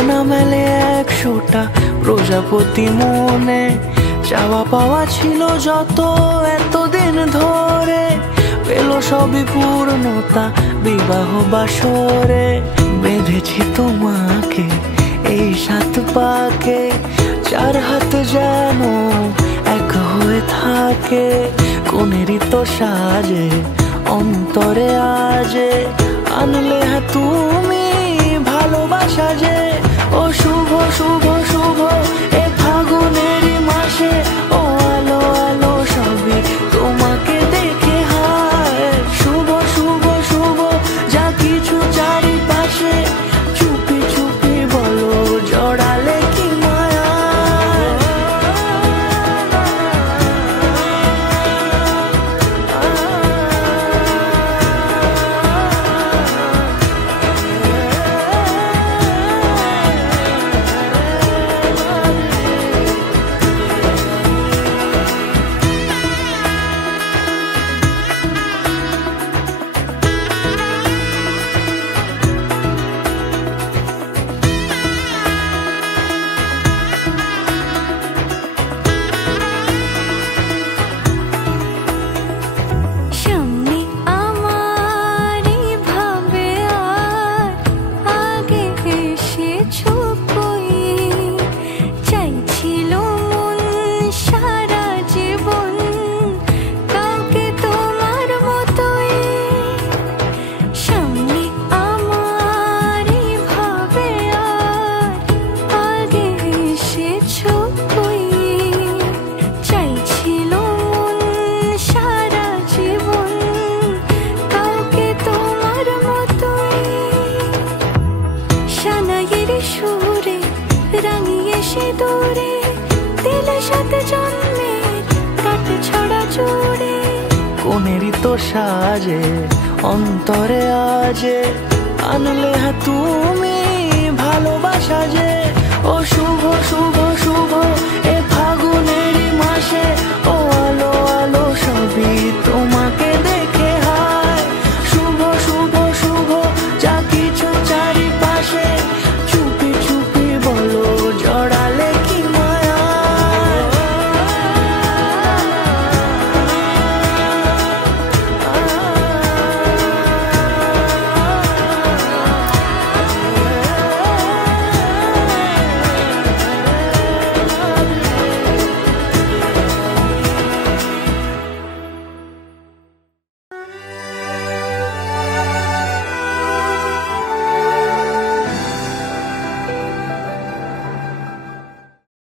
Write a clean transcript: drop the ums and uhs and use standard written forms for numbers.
ডানা মেলে 100টা প্রজাপতি মনে, চাওয়া পাওয়া ছিল যত এতদিন ধরে, পেল সবই পূর্ণতা বিবাহ বাসরে। বেঁধেছি তোমাকে এই 7 পাকে, 4 হাত যেন এক হয়ে থাকে। কোনেরই তো সাজে অন্তরে আজে, আনলে হ্যাঁ তুমি ভালোবাসা যে। ও শুভ শুভ শুভ এ ফাগুনেরই মাসে, ও আলো আলো সবই তোমাকে দেখে হায়। শুভ শুভ শুভ যা কিছু চারিপাশে, চুপি চুপি বলো জড়ালে কি মায়া। কোনেরই তো সাজে অন্তরে আজে, আনলে হ্যাঁ তুমি ভালোবাসা যে। ও শুভ শুভ শুভ এ ফাগুনেরই মাসে, ও আলো আলো সবই তোমাকে দেখে হায়। শুভ শুভ শুভ যা কিছু চারিপাশে, চুপি চুপি বলো জড়ালে কি মায়া।